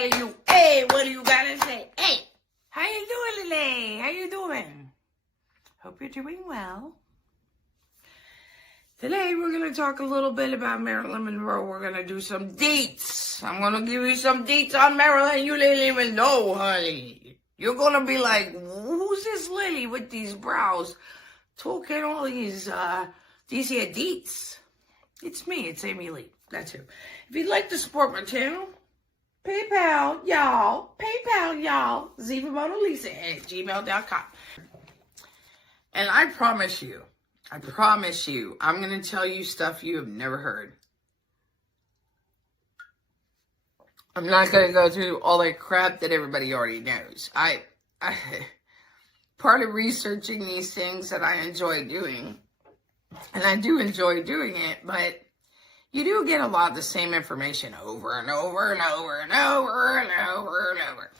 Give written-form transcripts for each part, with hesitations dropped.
telling you, hey, what do you gotta say? Hey, how you doing today? How you doing? Hope you're doing well. Today we're going to talk a little bit about Marilyn Monroe. We're going to do some deets. I'm going to give you some deets on Marilyn. You didn't even know, honey. You're going to be like, who's this lady with these brows talking all these here deets? It's me. It's Amy Lee. That's who. If you'd like to support my channel, PayPal, y'all. ZivaMonaLisa@gmail.com. And I promise you, I'm going to tell you stuff you have never heard. I'm not going to go through all that crap that everybody already knows. I part of researching these things that I enjoy doing, and I do enjoy doing it, but you do get a lot of the same information over and over and over and over and over and over.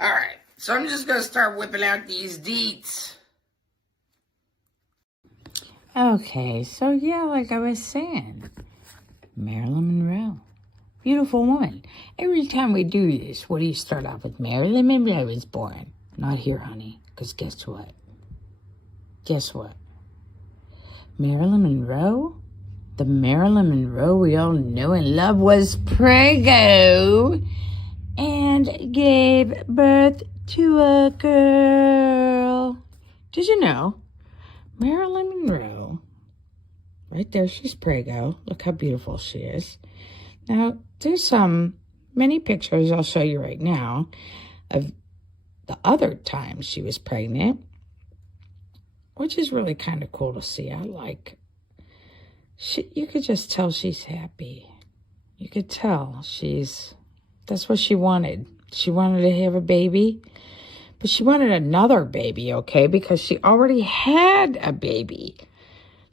All right, so I'm just going to start whipping out these deets. Okay, so yeah, like I was saying, Marilyn Monroe, beautiful woman. Every time we do this, what do you start off with? Marilyn Monroe was born. Not here, honey, because guess what? Marilyn Monroe, the Marilyn Monroe we all know and love, was prego and gave birth to a girl. Did you know? Marilyn Monroe, right there, she's prego. Look how beautiful she is. Now, there's many pictures I'll show you right now of the other time she was pregnant, which is really kind of cool to see. You could just tell she's happy. You could tell that's what she wanted. She wanted to have a baby. But she wanted another baby, okay? Because she already had a baby.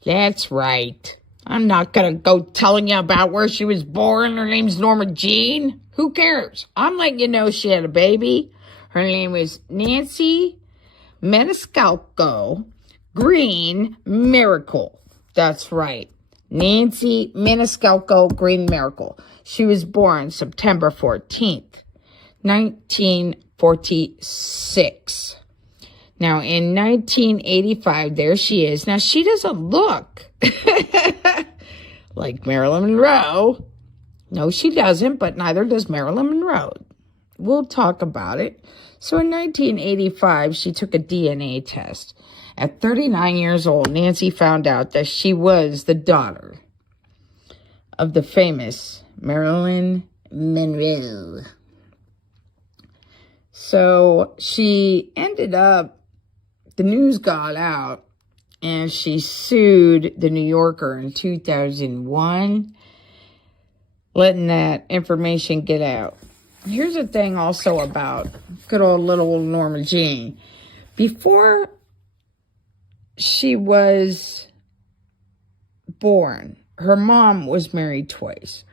That's right. I'm not going to go telling you about where she was born. Her name's Norma Jean. Who cares? I'm letting you know she had a baby. Her name was Nancy Maniscalco Green Miracle. That's right. Nancy Maniscalco Green Miracle. She was born September 14th, 1946. Now, in 1985, there she is. Now, she doesn't look like Marilyn Monroe. No, she doesn't, but neither does Marilyn Monroe. We'll talk about it. So, in 1985, she took a DNA test. At 39 years old, Nancy found out that she was the daughter of the famous Marilyn Monroe. So she ended up, the news got out, and she sued the New Yorker in 2001, letting that information get out. Here's the thing also about good old little Norma Jean. Before she was born, her mom was married twice.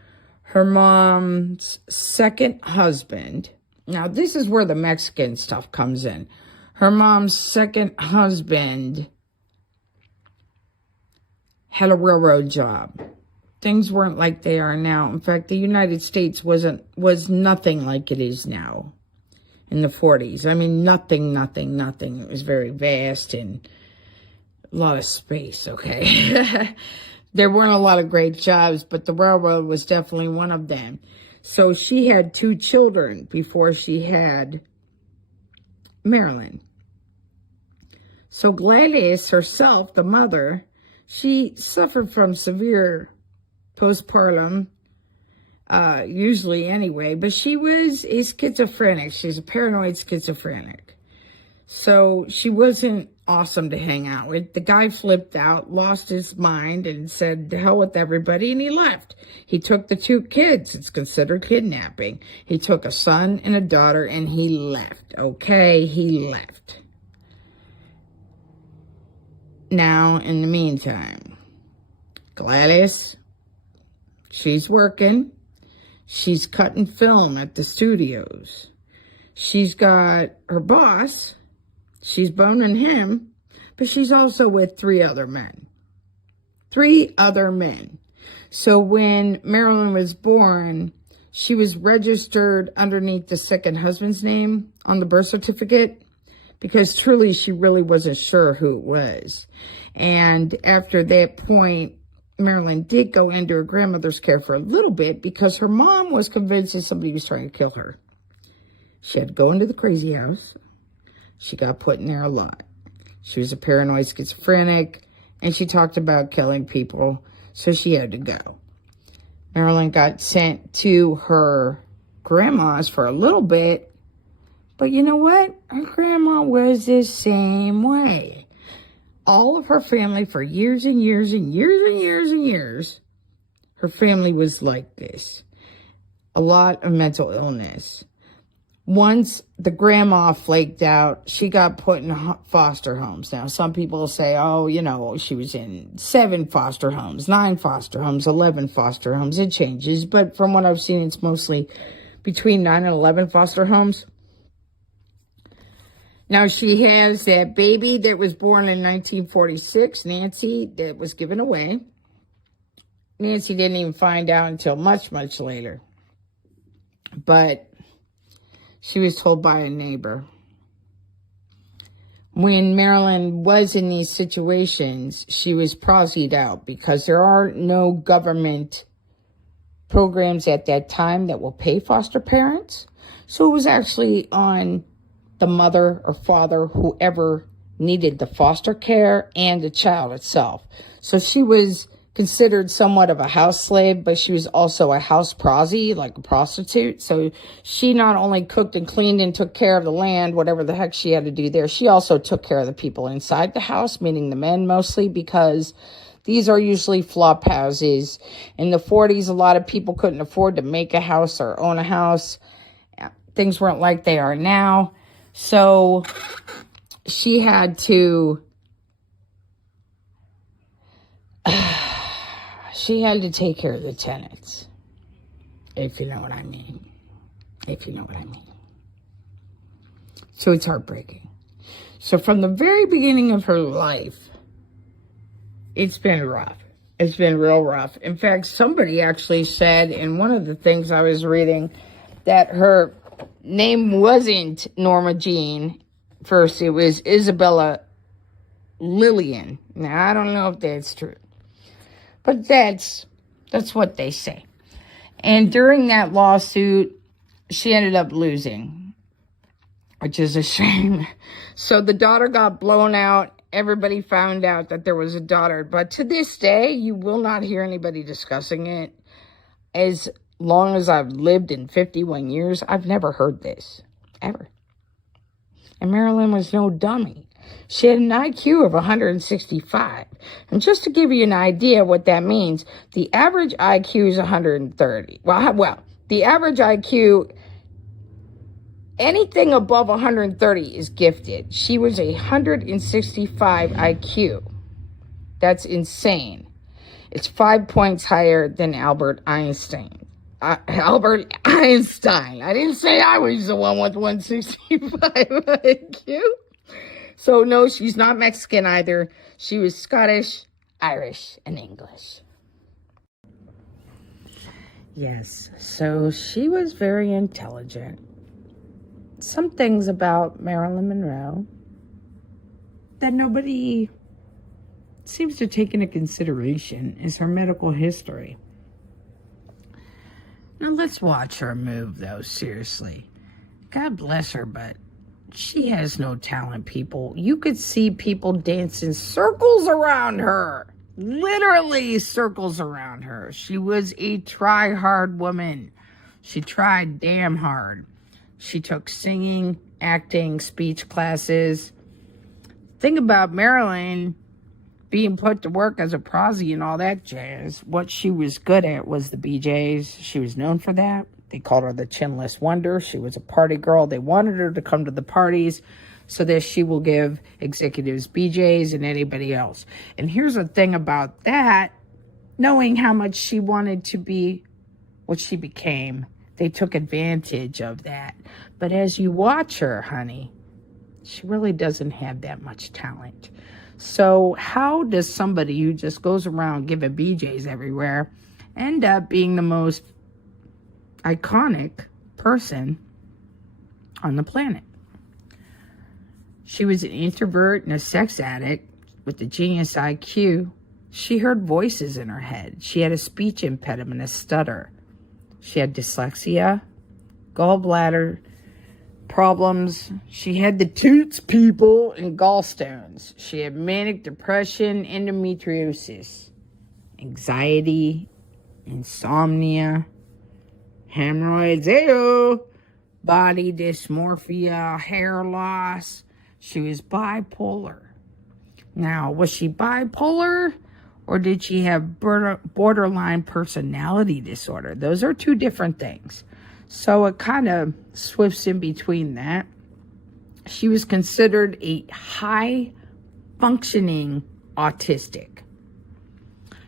Her mom's second husband... Now, this is where the Mexican stuff comes in. Her mom's second husband had a railroad job. Things weren't like they are now. In fact, the United States was nothing like it is now in the 40s. I mean, nothing. It was very vast and a lot of space, okay? There weren't a lot of great jobs, but the railroad was definitely one of them. So she had 2 children before she had Marilyn. So Gladys herself, the mother, she suffered from severe postpartum, usually anyway, but she was a schizophrenic. She's a paranoid schizophrenic. So she wasn't awesome to hang out with. The guy flipped out, lost his mind, and said, to hell with everybody, and he left. He took the 2 kids. It's considered kidnapping. He took a son and a daughter, and he left. Okay, he left. Now, in the meantime, Gladys, she's working. She's cutting film at the studios. She's got her boss. She's boning him, but she's also with 3 other men. 3 other men. So when Marilyn was born, She was registered underneath the second husband's name on the birth certificate because truly she really wasn't sure who it was. And after that point, Marilyn did go into her grandmother's care for a little bit because her mom was convinced that somebody was trying to kill her. She had to go into the crazy house. She got put in there a lot. She was a paranoid schizophrenic, and she talked about killing people, so she had to go. Marilyn got sent to her grandma's for a little bit, but you know what? Her grandma was the same way. All of her family for years and years and years and years and years, her family was like this. A lot of mental illness. Once the grandma flaked out, she got put in foster homes. Now, some people say, oh, you know, she was in 7 foster homes, 9 foster homes, 11 foster homes. It changes. But from what I've seen, it's mostly between 9 and 11 foster homes. Now, she has that baby that was born in 1946, Nancy, that was given away. Nancy didn't even find out until much, much later. But she was told by a neighbor. When Marilyn was in these situations, she was prosied out because there are no government programs at that time that will pay foster parents. So it was actually on the mother or father, whoever needed the foster care, and the child itself. So she was considered somewhat of a house slave, but she was also a house prosy, like a prostitute. So she not only cooked and cleaned and took care of the land, whatever the heck she had to do there, she also took care of the people inside the house, meaning the men mostly, because these are usually flop houses. In the 40s, a lot of people couldn't afford to make a house or own a house. Things weren't like they are now. So she had to take care of the tenants, if you know what I mean. So it's heartbreaking. So from the very beginning of her life, it's been rough. It's been real rough. In fact, somebody actually said in one of the things I was reading that her name wasn't Norma Jean. First, it was Isabella Lillian. Now, I don't know if that's true. But that's what they say. And during that lawsuit, she ended up losing, which is a shame. So the daughter got blown out. Everybody found out that there was a daughter. But to this day, you will not hear anybody discussing it. As long as I've lived in 51 years, I've never heard this, ever. And Marilyn was no dummy. She had an IQ of 165. And just to give you an idea what that means, the average IQ is 130. Well, the average IQ, anything above 130 is gifted. She was 165 IQ. That's insane. It's 5 points higher than Albert Einstein. I didn't say I was the one with 165 IQ. So, no, she's not Mexican either. She was Scottish, Irish, and English. Yes, so she was very intelligent. Some things about Marilyn Monroe that nobody seems to take into consideration is her medical history. Now, let's watch her move, though, seriously. God bless her, but she has no talent, people. You could see people dancing circles around her. Literally circles around her. She was a try-hard woman. She tried damn hard. She took singing, acting, speech classes. Think about Marilyn being put to work as a prosy and all that jazz. What she was good at was the BJs. She was known for that. They called her the Chinless Wonder. She was a party girl. They wanted her to come to the parties so that she will give executives BJs and anybody else. And here's the thing about that. Knowing how much she wanted to be what she became, they took advantage of that. But as you watch her, honey, she really doesn't have that much talent. So how does somebody who just goes around giving BJs everywhere end up being the most iconic person on the planet. She was an introvert and a sex addict with a genius IQ. She heard voices in her head. She had a speech impediment, a stutter. She had dyslexia, gallbladder problems. She had the toots, people, and gallstones. She had manic depression, endometriosis, anxiety, insomnia, hemorrhoids, body dysmorphia, hair loss. She was bipolar. Now, was she bipolar or did she have borderline personality disorder? Those are two different things. So it kind of swifts in between that. She was considered a high-functioning autistic.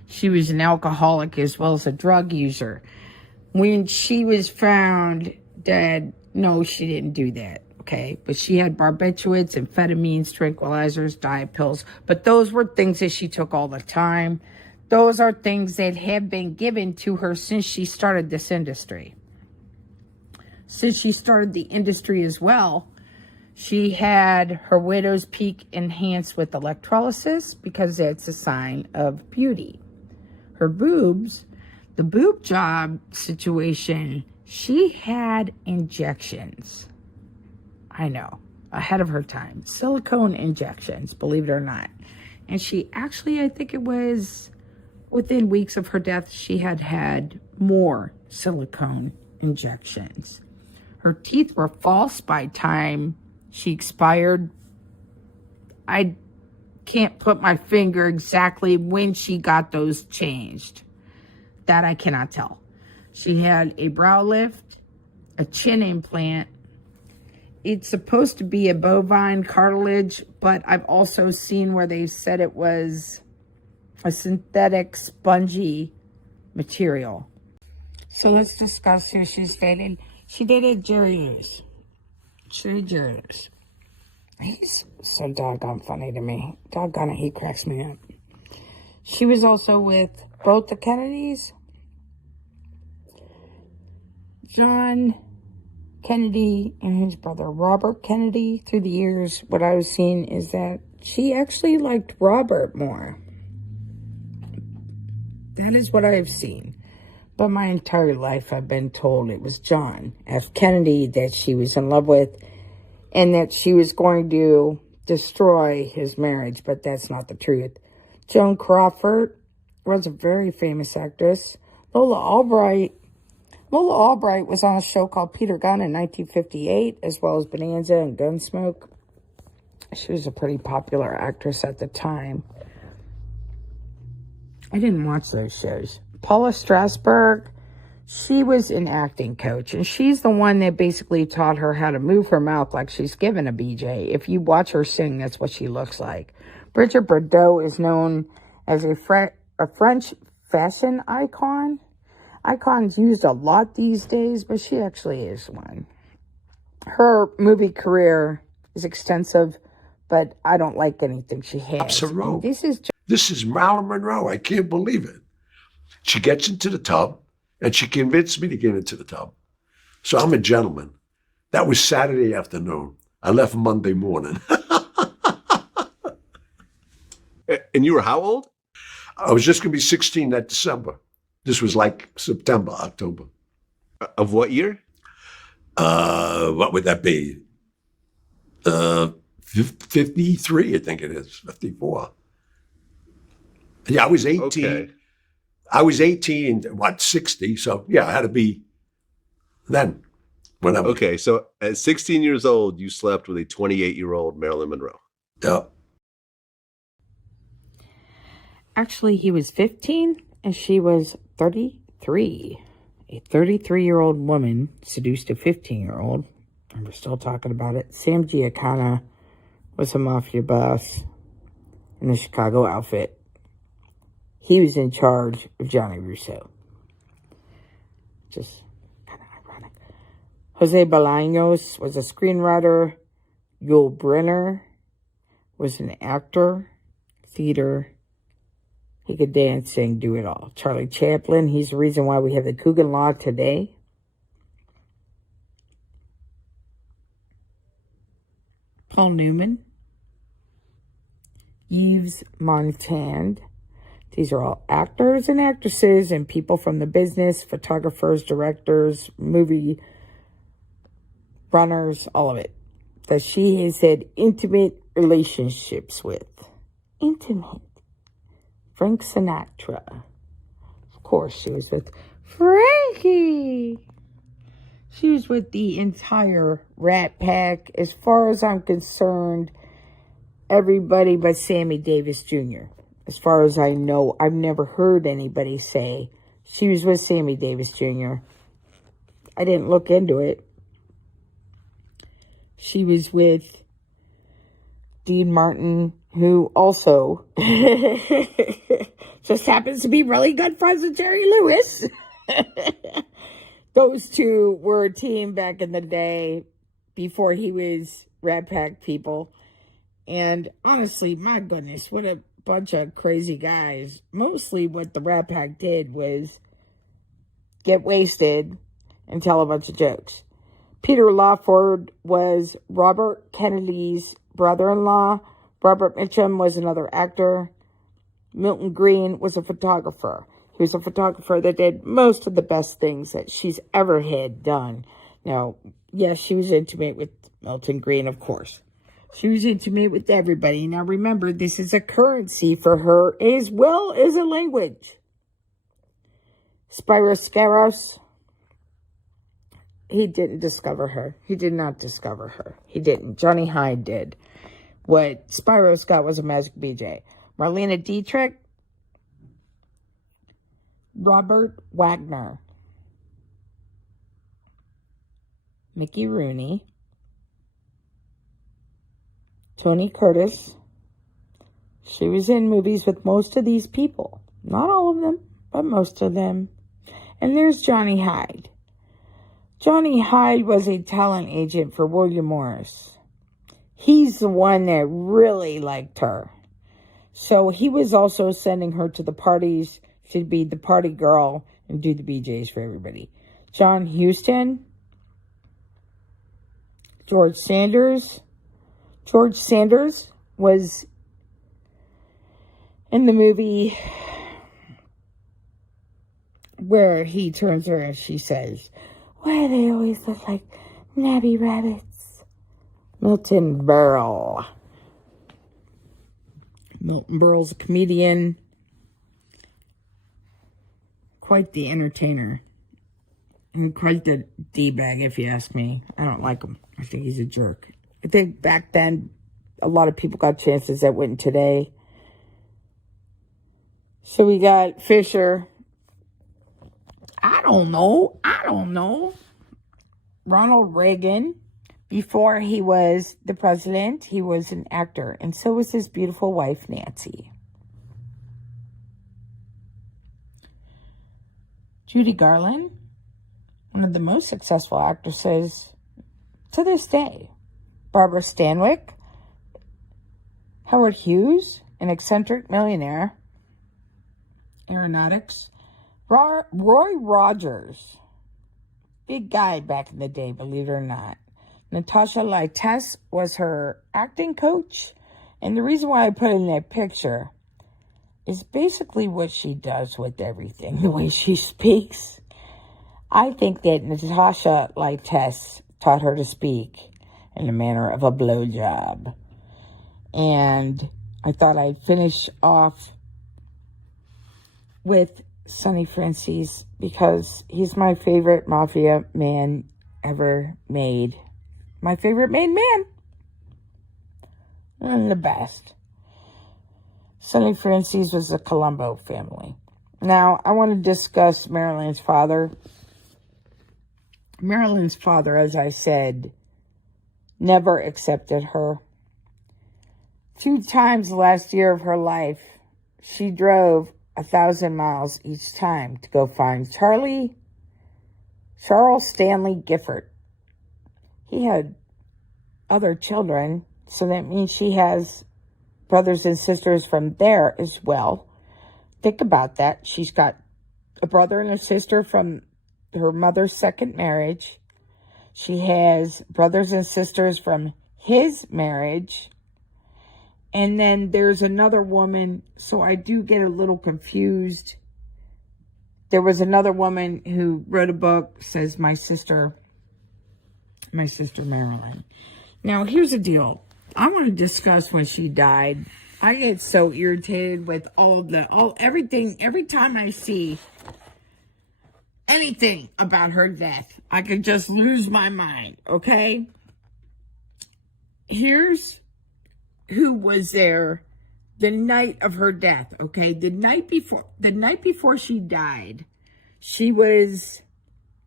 She was an alcoholic as well as a drug user. When she was found dead, no, she didn't do that, okay? But she had barbiturates, amphetamines, tranquilizers, diet pills. But those were things that she took all the time. Those are things that have been given to her since she started this industry. Since she started the industry as well, she had her widow's peak enhanced with electrolysis because it's a sign of beauty. Her boobs, the boob job situation, she had injections. I know, ahead of her time. Silicone injections, believe it or not. And she actually, I think it was within weeks of her death, she had had more silicone injections. Her teeth were false by time she expired. I can't put my finger exactly when she got those changed. That I cannot tell. She had a brow lift, a chin implant. It's supposed to be a bovine cartilage, but I've also seen where they said it was a synthetic spongy material. So let's discuss who she's dated. She dated Jerry Lewis. Jerry Lewis. He's so doggone funny to me. Doggone it, he cracks me up. She was also with both the Kennedys. John Kennedy and his brother Robert Kennedy. Through the years, what I was seeing is that she actually liked Robert more. That is what I have seen. But my entire life I've been told it was John F. Kennedy that she was in love with and that she was going to destroy his marriage, but that's not the truth. Joan Crawford was a very famous actress. Lola Albright was on a show called Peter Gunn in 1958, as well as Bonanza and Gunsmoke. She was a pretty popular actress at the time. I didn't watch those shows. Paula Strasberg, she was an acting coach, and she's the one that basically taught her how to move her mouth like she's given a BJ. If you watch her sing, that's what she looks like. Bridget Bardot is known as a French fashion icon. Icon's used a lot these days, but she actually is one. Her movie career is extensive, but I don't like anything she has. This is Marilyn Monroe. I can't believe it. She gets into the tub, and she convinced me to get into the tub. So I'm a gentleman. That was Saturday afternoon. I left Monday morning. And you were how old? I was just going to be 16 that December. This was like September, October. Of what year? What would that be? 53, I think it is. 54. Yeah, I was 18. Okay. I was 18, 60? So, yeah, I had to be then. Whenever. Okay, so at 16 years old, you slept with a 28-year-old Marilyn Monroe. Yeah. Actually, he was 15 and she was 33. A 33-year-old woman seduced a 15-year-old. And we're still talking about it. Sam Giancana was a mafia boss in the Chicago outfit. He was in charge of Johnny Russo. Just kind of ironic. Jose Bolaños was a screenwriter. Yul Brynner was an actor, theater. He could dance, sing, do it all. Charlie Chaplin, he's the reason why we have the Coogan Law today. Paul Newman, Yves Montand. These are all actors and actresses and people from the business, photographers, directors, movie runners, all of it, that she has had intimate relationships with. Intimate. Frank Sinatra. Of course, she was with Frankie. She was with the entire Rat Pack. As far as I'm concerned, everybody but Sammy Davis Jr. As far as I know, I've never heard anybody say she was with Sammy Davis Jr. I didn't look into it. She was with Dean Martin, who also just happens to be really good friends with Jerry Lewis. Those two were a team back in the day before he was Rat Pack people. And honestly, my goodness, what a bunch of crazy guys. Mostly what the Rat Pack did was get wasted and tell a bunch of jokes. Peter Lawford was Robert Kennedy's brother-in-law. Robert Mitchum was another actor. Milton Green was a photographer. He was a photographer that did most of the best things that she's ever had done. Now, yes, she was intimate with Milton Green, of course. She was intimate with everybody. Now, remember, this is a currency for her as well as a language. Spiros Scaros, he didn't discover her. He did not discover her. He didn't. Johnny Hyde did. What Spiros got was a magic BJ. Marlene Dietrich, Robert Wagner, Mickey Rooney, Tony Curtis. She was in movies with most of these people. Not all of them, but most of them. And there's Johnny Hyde. Johnny Hyde was a talent agent for William Morris. He's the one that really liked her. So he was also sending her to the parties to be the party girl and do the BJs for everybody. John Huston. George Sanders. George Sanders was in the movie where he turns her and she says, "Why do they always look like nabby rabbits?" Milton Berle. Milton Berle's a comedian. Quite the entertainer. And quite the D-bag, if you ask me. I don't like him. I think he's a jerk. I think back then, a lot of people got chances that wouldn't today. So we got Fisher. I don't know. Ronald Reagan. Before he was the president, he was an actor. And so was his beautiful wife, Nancy. Judy Garland. One of the most successful actresses to this day. Barbara Stanwyck. Howard Hughes, an eccentric millionaire. Aeronautics. Roy Rogers. Big guy back in the day, believe it or not. Natasha Lytess was her acting coach. And the reason why I put in that picture is basically what she does with everything, the way she speaks. I think that Natasha Lytess taught her to speak in the manner of a blowjob. And I thought I'd finish off with Sonny Francis because he's my favorite mafia man ever made. My favorite made man. And the best. Sonny Francis was a Colombo family. Now, I want to discuss Marilyn's father. Marilyn's father, as I said, never accepted her. 2 times the last year of her life, she drove 1,000 miles each time to go find Charles Stanley Gifford. He had other children, so that means she has brothers and sisters from there as well. Think about that. She's got a brother and a sister from her mother's second marriage. She has brothers and sisters from his marriage. And then there's another woman, so I do get a little confused. There was another woman who wrote a book, says my sister Marilyn. Now, here's the deal. I want to discuss when she died. I get so irritated with everything. Every time I see anything about her death, I could just lose my mind, okay? Here's who was there the night of her death, okay? The night before she died, she was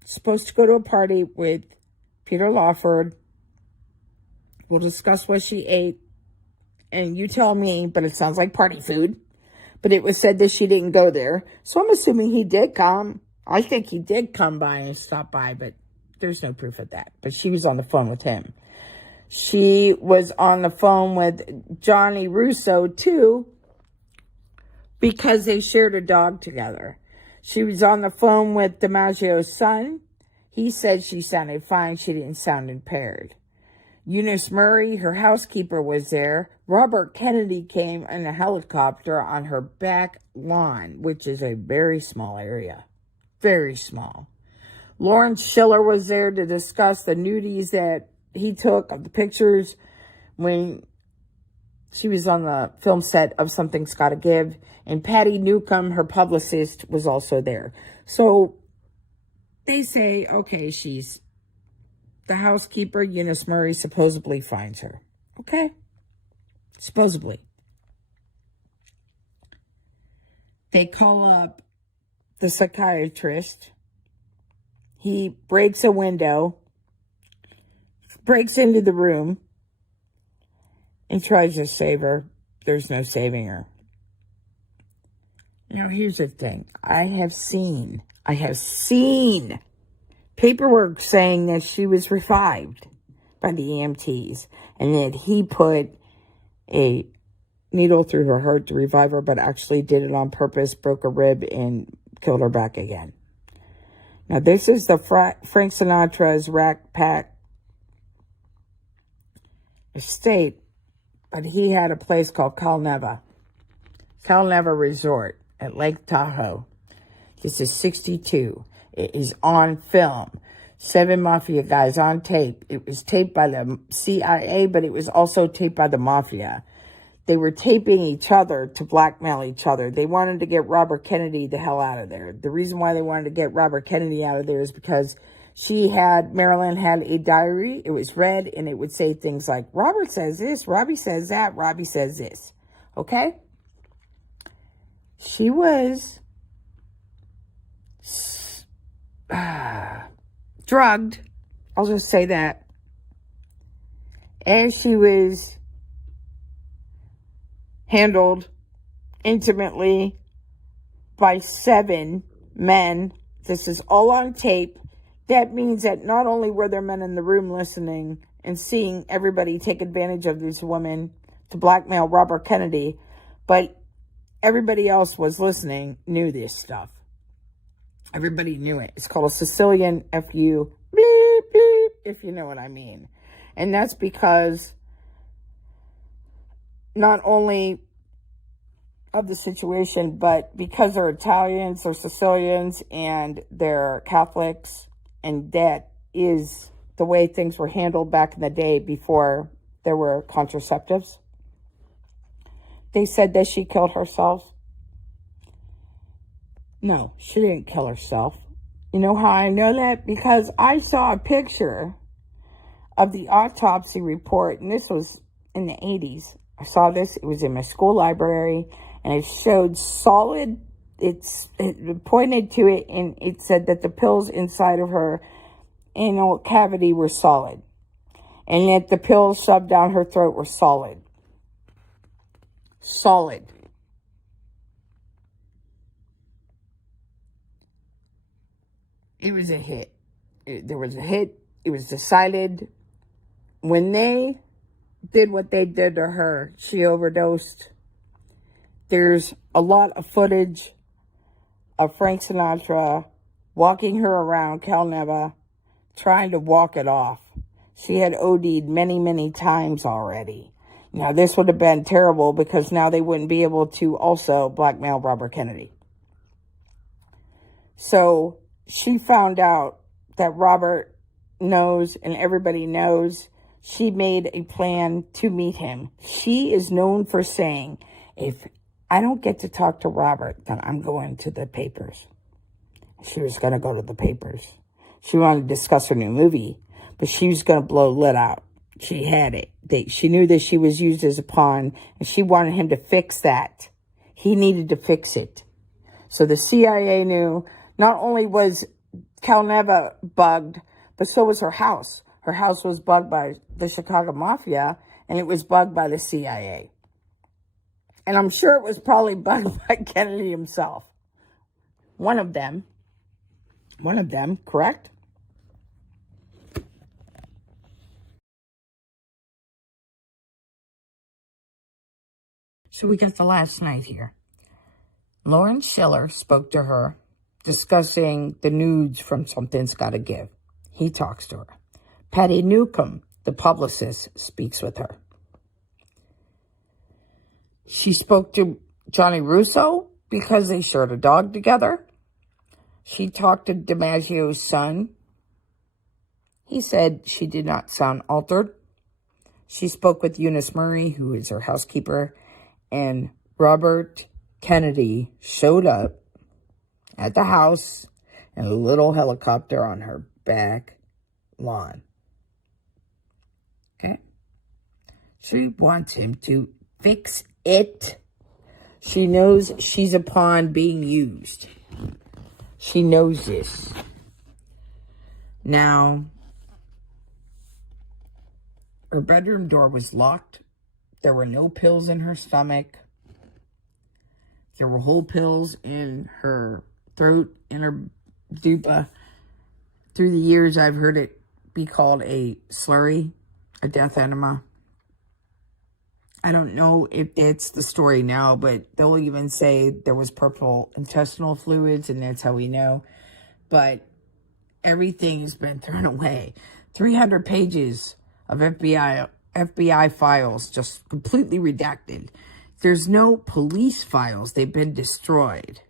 supposed to go to a party with Peter Lawford. We'll discuss what she ate, and you tell me, but it sounds like party food. But it was said that she didn't go there, so I'm assuming he did come. I think he did come by and stop by, but there's no proof of that. But she was on the phone with him. She was on the phone with Johnny Russo, too, because they shared a dog together. She was on the phone with DiMagio's son. He said she sounded fine. She didn't sound impaired. Eunice Murray, her housekeeper, was there. Robert Kennedy came in a helicopter on her back lawn, which is a very small area. Very small. Lawrence Schiller was there to discuss the nudies that he took of the pictures when she was on the film set of Something's Gotta Give. And Patty Newcomb, her publicist, was also there. So they say, okay, she's the housekeeper. Eunice Murray supposedly finds her. Okay? Supposedly. They call up the psychiatrist. He breaks a window, breaks into the room, and tries to save her. There's no saving her. Now, here's the thing. I have seen paperwork saying that she was revived by the EMTs and that he put a needle through her heart to revive her, but actually did it on purpose, broke a rib, and killed her back again. Now, this is the Frank Sinatra's Rack Pack estate, but he had a place called Cal Neva Resort at Lake Tahoe. This is 62. It is on film. 7 mafia guys on tape. It was taped by the CIA, but it was also taped by the mafia. They were taping each other to blackmail each other. They wanted to get Robert Kennedy the hell out of there. The reason why they wanted to get Robert Kennedy out of there is because Marilyn had a diary. It was read, and it would say things like, Robert says this, Robbie says that, Robbie says this. Okay? She was drugged. I'll just say that. And she was handled intimately by 7 men. This is all on tape. That means that not only were there men in the room listening and seeing everybody take advantage of this woman to blackmail Robert Kennedy, but everybody else was listening, knew this stuff. Everybody knew it. It's called a Sicilian FU, beep, beep, if you know what I mean. And that's because not only of the situation, but because they're Italians, they're Sicilians, and they're Catholics, and that is the way things were handled back in the day before there were contraceptives. They said that she killed herself. No, she didn't kill herself. You know how I know that? Because I saw a picture of the autopsy report, and this was in the 80s. I saw this. It was in my school library, and it showed solid. It pointed to it, and it said that the pills inside of her anal cavity were solid, and that the pills shoved down her throat were solid. Solid. It was a hit. There was a hit. It was decided. When they did what they did to her, she overdosed. There's a lot of footage of Frank Sinatra walking her around Cal Neva, trying to walk it off. She had OD'd many, many times already. Now, this would have been terrible because now they wouldn't be able to also blackmail Robert Kennedy. So she found out that Robert knows and everybody knows. She made a plan to meet him. She is known for saying, if I don't get to talk to Robert, then I'm going to the papers. She was going to go to the papers. She wanted to discuss her new movie, but she was going to blow lit out. She had it. She knew that she was used as a pawn, and she wanted him to fix that. He needed to fix it. So the CIA knew not only was Calneva bugged, but so was her house. Her house was bugged by the Chicago Mafia, and it was bugged by the CIA. And I'm sure it was probably bugged by Kennedy himself. One of them, correct? So we got the last night here. Lauren Schiller spoke to her, discussing the nudes from Something's Gotta Give. He talks to her. Patty Newcomb, the publicist, speaks with her. She spoke to Johnny Russo because they shared a dog together. She talked to DiMagio's son. He said she did not sound altered. She spoke with Eunice Murray, who is her housekeeper, and Robert Kennedy showed up at the house in a little helicopter on her back lawn. Okay? She wants him to fix it. She knows she's a pawn being used. She knows this. Now, her bedroom door was locked. There were no pills in her stomach. There were whole pills in her throat, in her dupa. Through the years, I've heard it be called a slurry, a death enema. I don't know if it's the story now, but they'll even say there was purple intestinal fluids, and that's how we know. But everything's been thrown away. 300 pages of FBI files just completely redacted. There's no police files. They've been destroyed.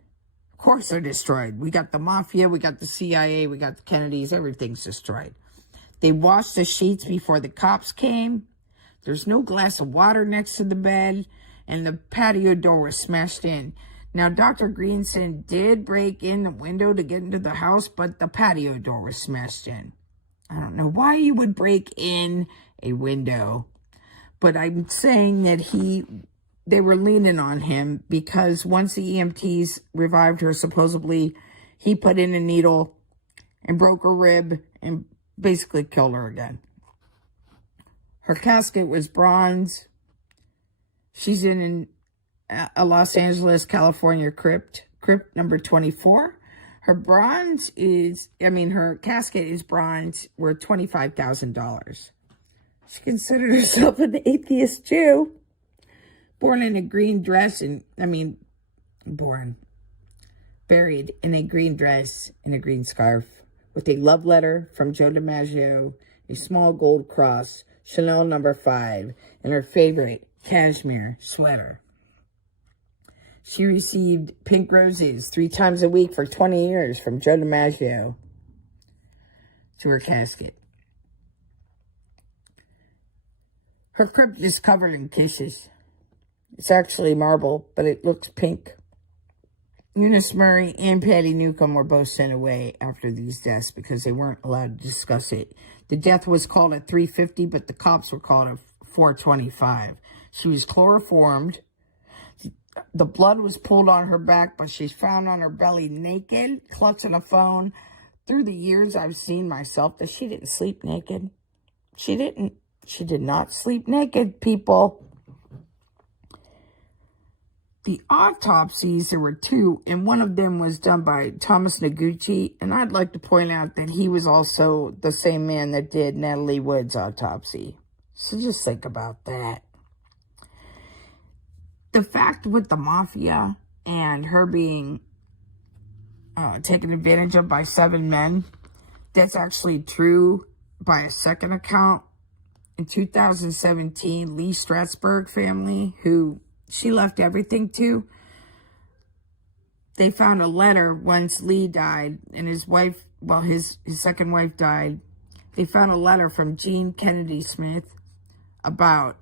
Of course they're destroyed. We got the mafia, we got the CIA, we got the Kennedys. Everything's destroyed. They washed the sheets before the cops came. There's no glass of water next to the bed, and the patio door was smashed in. Now, Dr. Greenson did break in the window to get into the house, but the patio door was smashed in. I don't know why you would break in a window, but I'm saying that they were leaning on him because once the EMTs revived her, supposedly he put in a needle and broke her rib and basically killed her again. Her casket was bronze. She's in a Los Angeles, California crypt number 24. Her casket is bronze, worth $25,000. She considered herself an atheist Jew. Buried in a green dress and a green scarf with a love letter from Joe DiMaggio, a small gold cross, Chanel number 5, and her favorite cashmere sweater. She received pink roses 3 times a week for 20 years from Joe DiMaggio to her casket. Her crypt is covered in kisses. It's actually marble, but it looks pink. Eunice Murray and Patty Newcomb were both sent away after these deaths because they weren't allowed to discuss it. The death was called at 3:50, but the cops were called at 4:25. She was chloroformed. The blood was pulled on her back, but she's found on her belly naked, clutching a phone. Through the years, I've seen myself that she didn't sleep naked. She didn't. She did not sleep naked, people. The autopsies, there were 2, and one of them was done by Thomas Noguchi, and I'd like to point out that he was also the same man that did Natalie Wood's autopsy. So just think about that. The fact with the mafia and her being taken advantage of by 7 men, that's actually true by a second account. In 2017, Lee Strasberg family, who she left everything to, they found a letter once Lee died and his wife, well, his second wife died. They found a letter from Jean Kennedy Smith about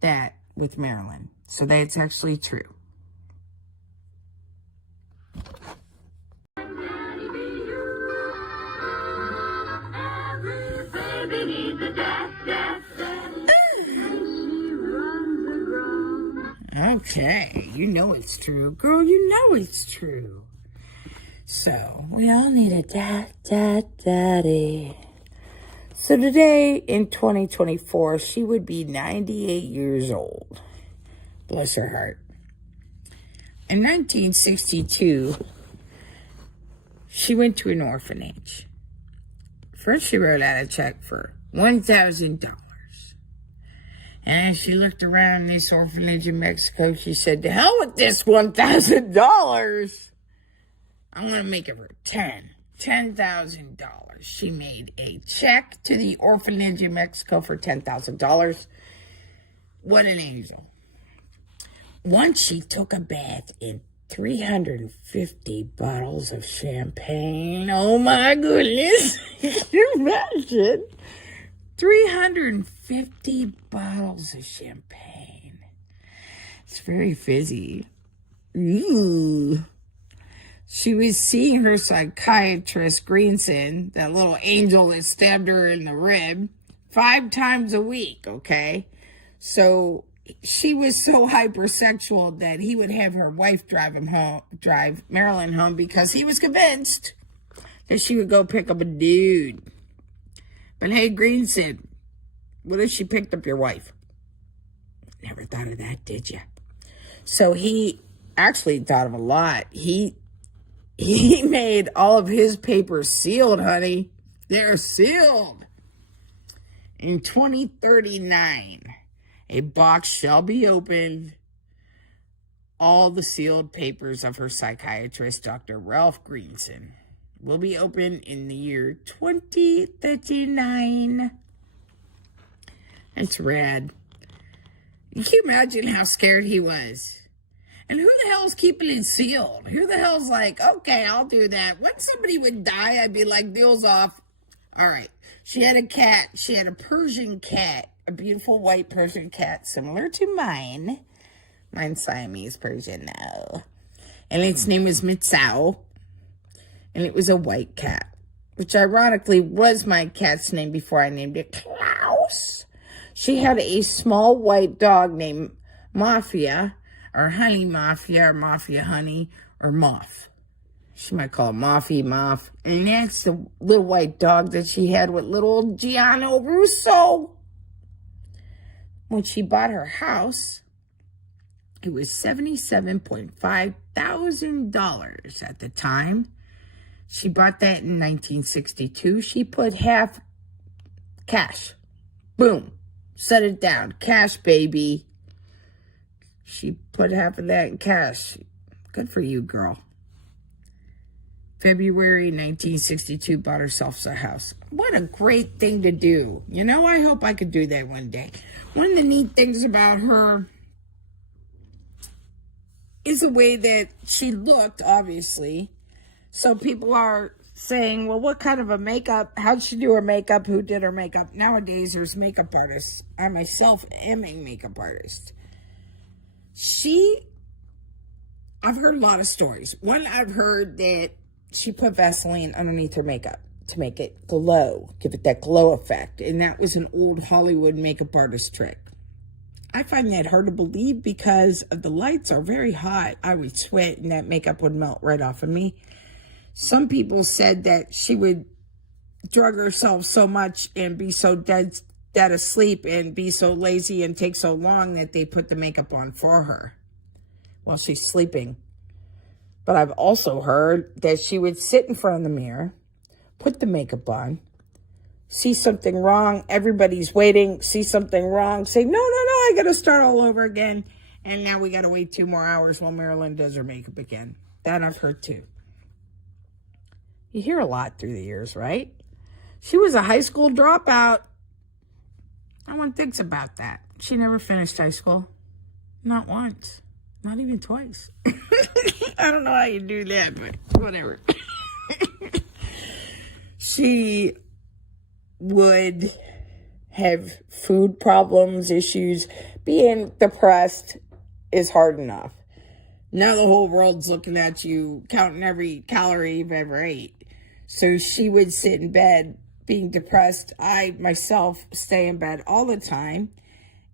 that with Marilyn. So that's actually true. Okay, you know it's true. Girl, you know it's true. So, we all need a daddy. So today, in 2024, she would be 98 years old. Bless her heart. In 1962, she went to an orphanage. First, she wrote out a check for $1,000. And as she looked around this orphanage in Mexico, she said, to hell with this $1,000. I'm going to make it for $10,000. She made a check to the orphanage in Mexico for $10,000. What an angel. Once she took a bath in 350 bottles of champagne. Oh my goodness. Can you imagine? 350 bottles of champagne. It's very fizzy. Ooh. She was seeing her psychiatrist, Greenson, that little angel that stabbed her in the rib, 5 times a week, okay? So she was so hypersexual that he would have her wife drive Marilyn home because he was convinced that she would go pick up a dude. But hey, Greenson, what if she picked up your wife? Never thought of that, did you? So he actually thought of a lot. He made all of his papers sealed, honey. They're sealed. In 2039, a box shall be opened. All the sealed papers of her psychiatrist, Dr. Ralph Greenson, will be open in the year 2039. It's rad. Can you imagine how scared he was? And who the hell's keeping it sealed? Who the hell's like, okay, I'll do that. When somebody would die, I'd be like, deal's off. All right. She had a cat. She had a Persian cat, a beautiful white Persian cat, similar to mine. Mine's Siamese Persian, though. And its name was Mitsao. And it was a white cat, which ironically was my cat's name before I named it Klaus. She had a small white dog named Mafia, or Honey Mafia, or Mafia Honey, or Moth. She might call it Moffy, Moff. And that's the little white dog that she had with little Giano Russo. When she bought her house, it was $77.5 thousand at the time. She bought that in 1962. She put half cash. Boom. Set it down. Cash, baby. She put half of that in cash. Good for you, girl. February 1962, bought herself a house. What a great thing to do. You know, I hope I could do that one day. One of the neat things about her is the way that she looked, obviously. So people are saying, well, what kind of a makeup? How'd she do her makeup? Who did her makeup? Nowadays, there's makeup artists. I myself am a makeup artist. I've heard a lot of stories. One, I've heard that she put Vaseline underneath her makeup to make it glow, give it that glow effect. And that was an old Hollywood makeup artist trick. I find that hard to believe because the lights are very hot. I would sweat and that makeup would melt right off of me. Some people said that she would drug herself so much and be so dead asleep and be so lazy and take so long that they put the makeup on for her while she's sleeping. But I've also heard that she would sit in front of the mirror, put the makeup on, see something wrong, everybody's waiting, see something wrong, say, no, I gotta start all over again. And now we gotta wait 2 more hours while Marilyn does her makeup again. That I've heard too. You hear a lot through the years, right? She was a high school dropout. No one thinks about that. She never finished high school. Not once. Not even twice. I don't know how you do that, but whatever. She would have food problems, issues. Being depressed is hard enough. Now the whole world's looking at you, counting every calorie you've ever ate. So she would sit in bed being depressed. I, myself, stay in bed all the time.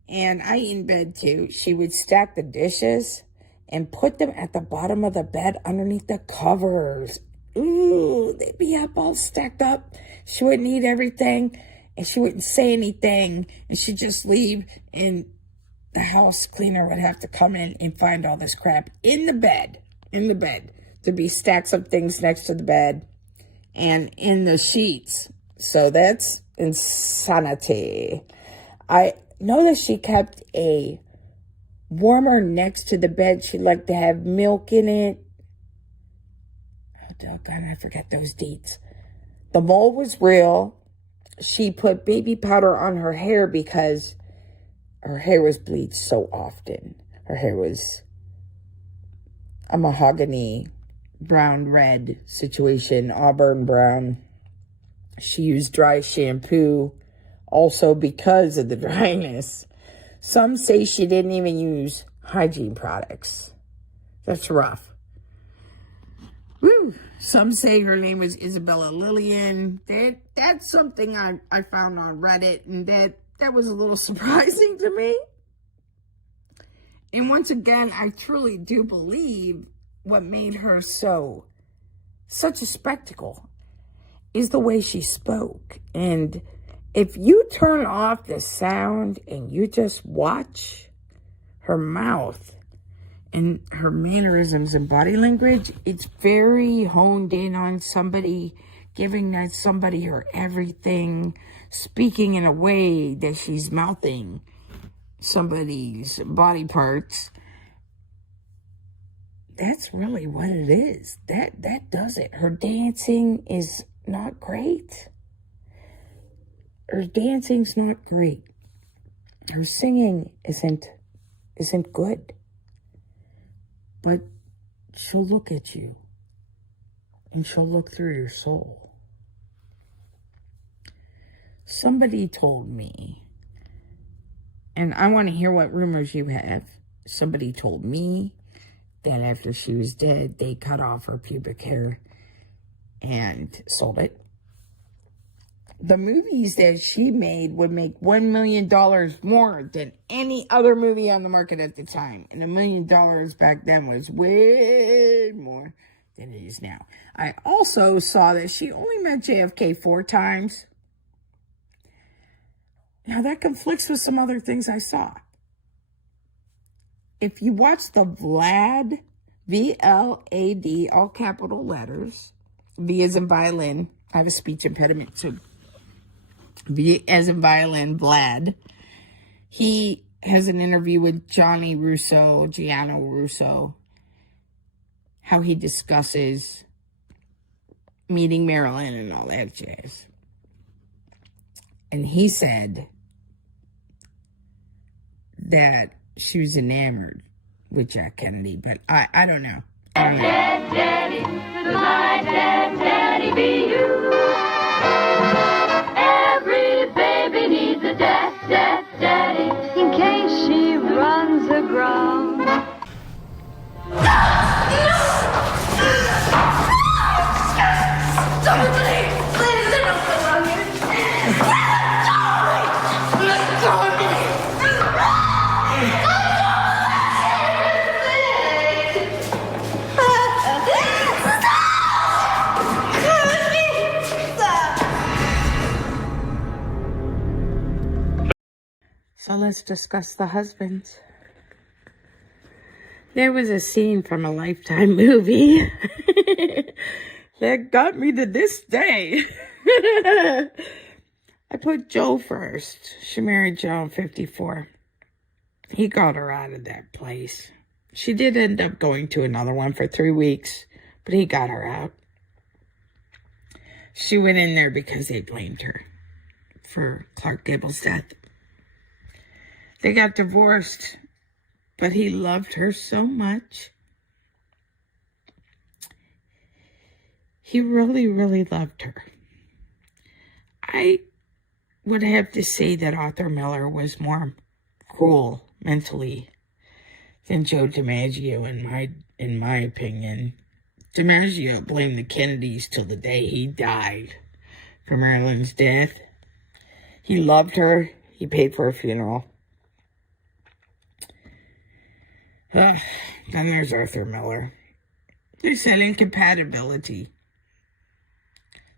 And I eat in bed too. She would stack the dishes and put them at the bottom of the bed underneath the covers. Ooh, they'd be up all stacked up. She wouldn't eat everything and she wouldn't say anything. And she'd just leave, and the house cleaner would have to come in and find all this crap in the bed. There'd be stacks of things next to the bed and in the sheets. So that's insanity. I know that she kept a warmer next to the bed. She liked to have milk in it. Oh, doggone, I forget those deets. The mole was real. She put baby powder on her hair because her hair was bleached so often. Her hair was a mahogany brown red situation, auburn brown. She used dry shampoo also because of the dryness. Some say she didn't even use hygiene products. That's rough. Woo. Some say her name was Isabella Lillian. That's something I found on Reddit, and that was a little surprising to me. And once again, I truly do believe what made her such a spectacle is the way she spoke. And if you turn off the sound and you just watch her mouth and her mannerisms and body language, it's very honed in on somebody, giving that somebody her everything, speaking in a way that she's mouthing somebody's body parts. That's really what it is. That does it. Her dancing is not great. Her dancing's not great. Her singing isn't good. But she'll look at you and she'll look through your soul. Somebody told me, and I want to hear what rumors you have. Somebody told me that after she was dead, they cut off her pubic hair and sold it. The movies that she made would make $1 million more than any other movie on the market at the time. And $1 million back then was way more than it is now. I also saw that she only met JFK 4 times. Now that conflicts with some other things I saw. If you watch the Vlad, V-L-A-D, all capital letters, V as in violin, I have a speech impediment, so V as in violin, Vlad. He has an interview with Gianni Russo, how he discusses meeting Marilyn and all that jazz. And he said that she was enamored with Jack Kennedy, but I don't know. Daddy, my daddy be you. Every baby needs a daddy in case she runs aground. Stop it, please! Please, let me go around here. Let go of me! So let's discuss the husbands. There was a scene from a Lifetime movie that got me to this day. I put Joe first. She married Joe in 54. He got her out of that place. She did end up going to another one for 3 weeks, but he got her out. She went in there because they blamed her for Clark Gable's death. They got divorced, but he loved her so much. He really, really loved her. I would have to say that Arthur Miller was more cruel mentally than Joe DiMagio, in my opinion. DiMagio blamed the Kennedys till the day he died for Marilyn's death. He loved her. He paid for her funeral. Then there's Arthur Miller. There's that incompatibility.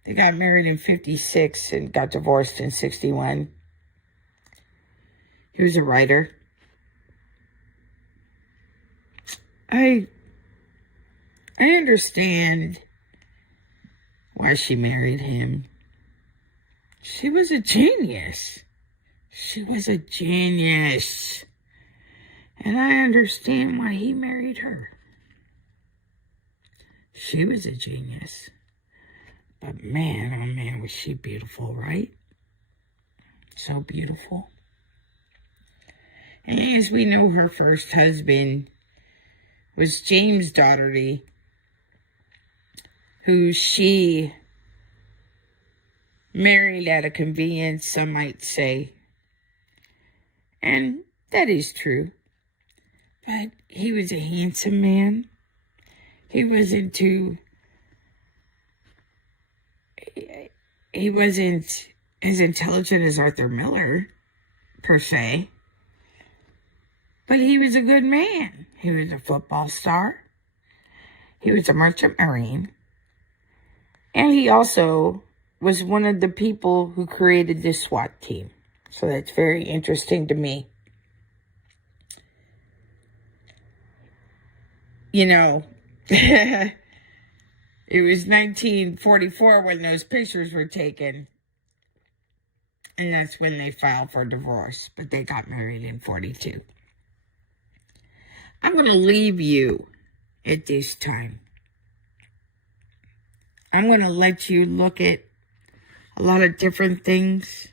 They got married in 56 and got divorced in 61. He was a writer. I understand why she married him. She was a genius. She was a genius. And I understand why he married her. She was a genius. But man, oh man, was she beautiful, right? So beautiful. And as we know, her first husband was James Daugherty, who she married out of convenience, some might say. And that is true. But he was a handsome man. He wasn't as intelligent as Arthur Miller, per se. But he was a good man. He was a football star. He was a merchant marine. And he also was one of the people who created this SWAT team. So that's very interesting to me. You know, it was 1944 when those pictures were taken. And that's when they filed for divorce. But they got married in 42. I'm going to leave you at this time. I'm going to let you look at a lot of different things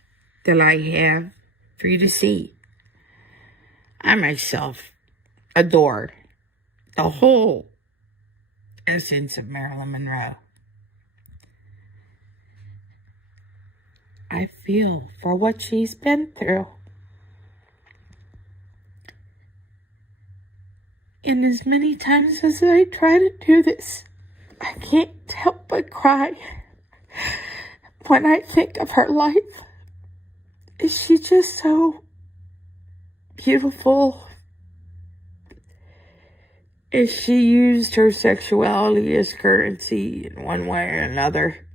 that I have for you to see. I myself adore the whole essence of Marilyn Monroe. I feel for what she's been through. And as many times as I try to do this, I can't help but cry when I think of her life. Is she just so beautiful? Is she used her sexuality as currency in one way or another?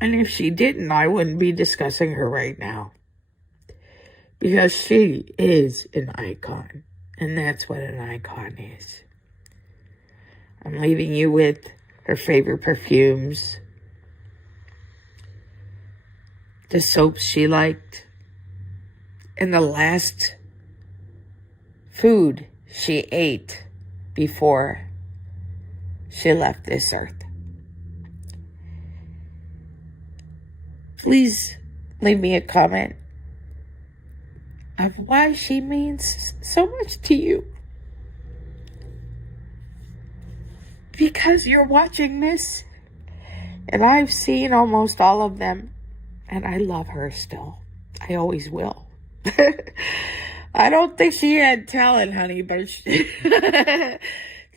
And if she didn't, I wouldn't be discussing her right now. Because she is an icon. And that's what an icon is. I'm leaving you with her favorite perfumes, the soaps she liked, and the last food she ate before she left this earth. Please leave me a comment of why she means so much to you. Because you're watching this, and I've seen almost all of them, and I love her still. I always will. I don't think she had talent, honey, but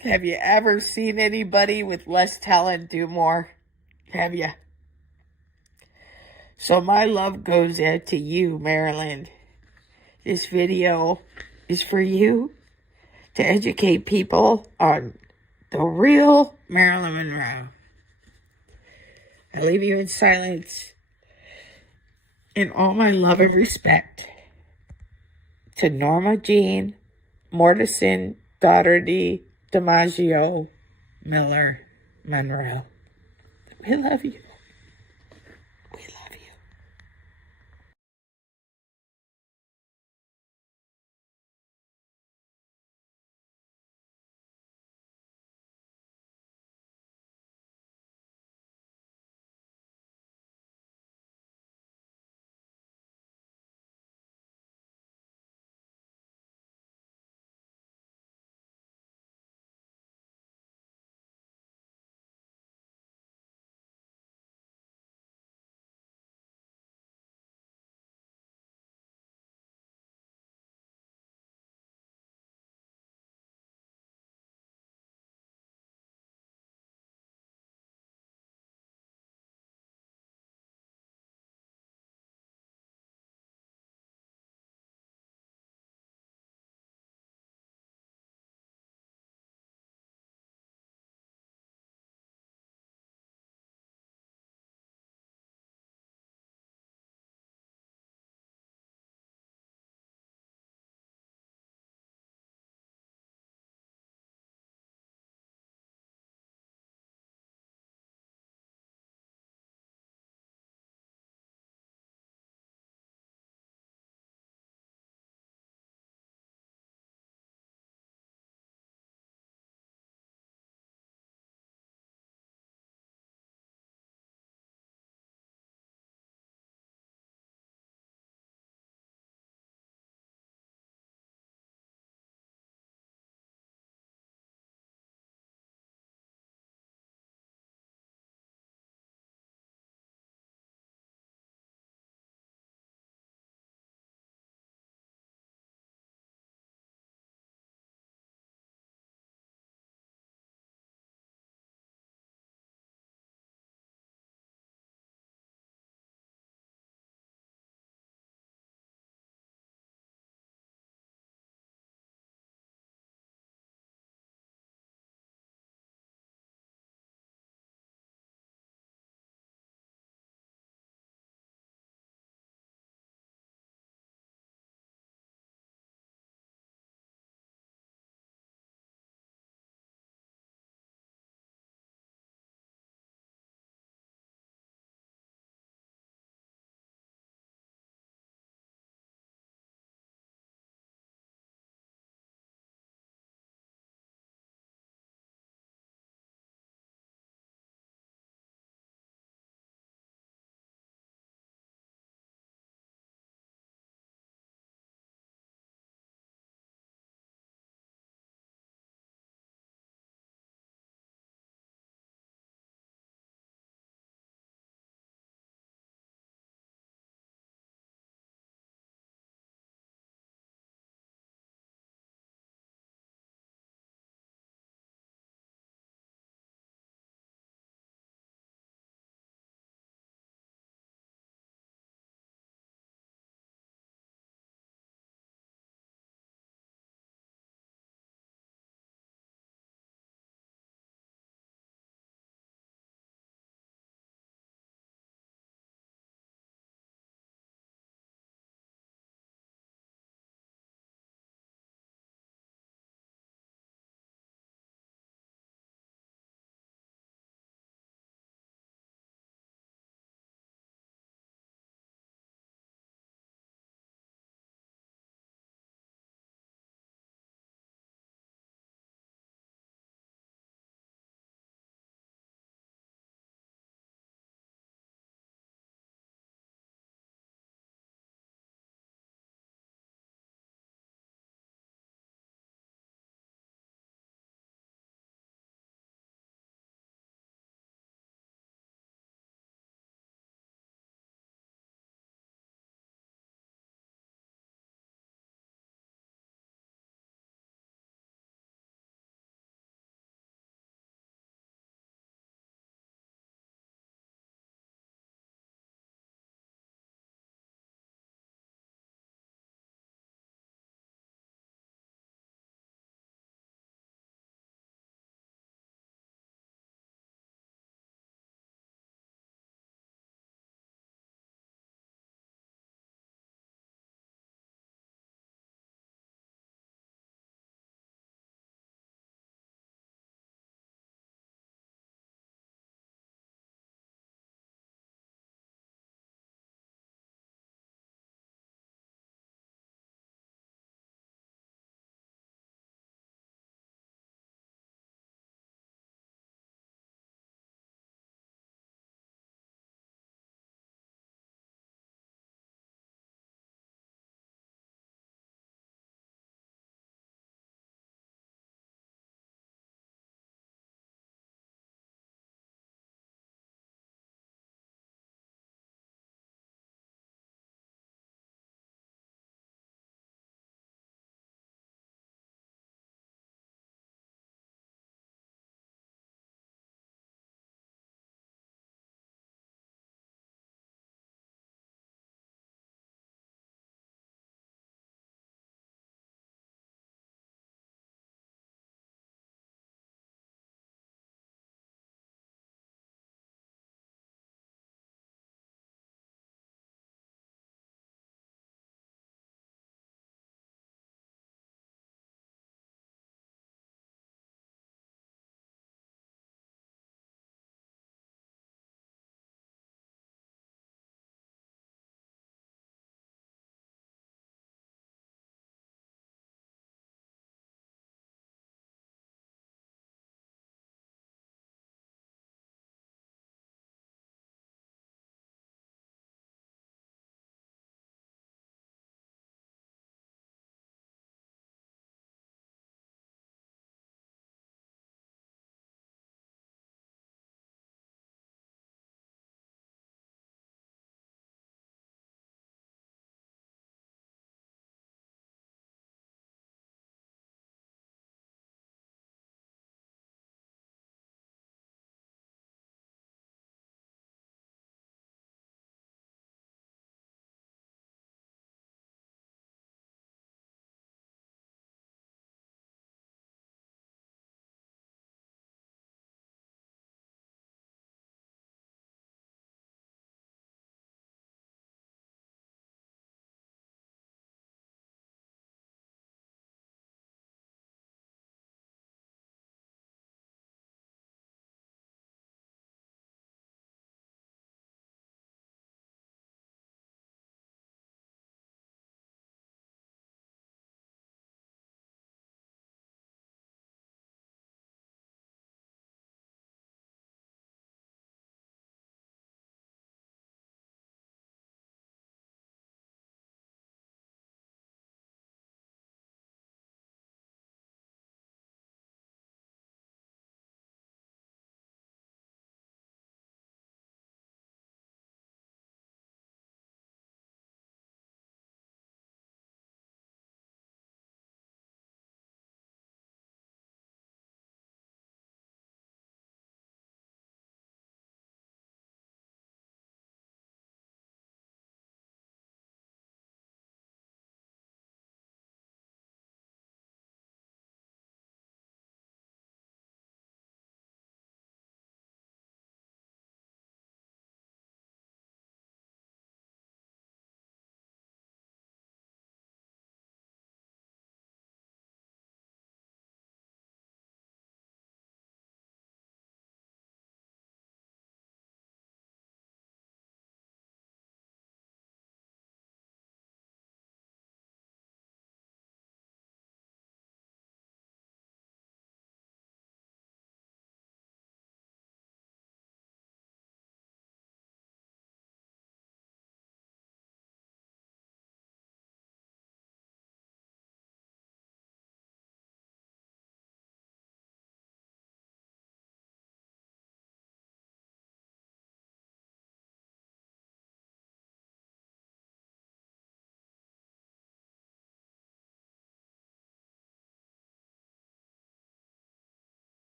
have you ever seen anybody with less talent do more? Have you? So my love goes out to you, Marilyn. This video is for you to educate people on the real Marilyn Monroe. I leave you in silence in all my love and respect to Norma Jean Mortison Daugherty DiMagio Miller Monroe. We love you.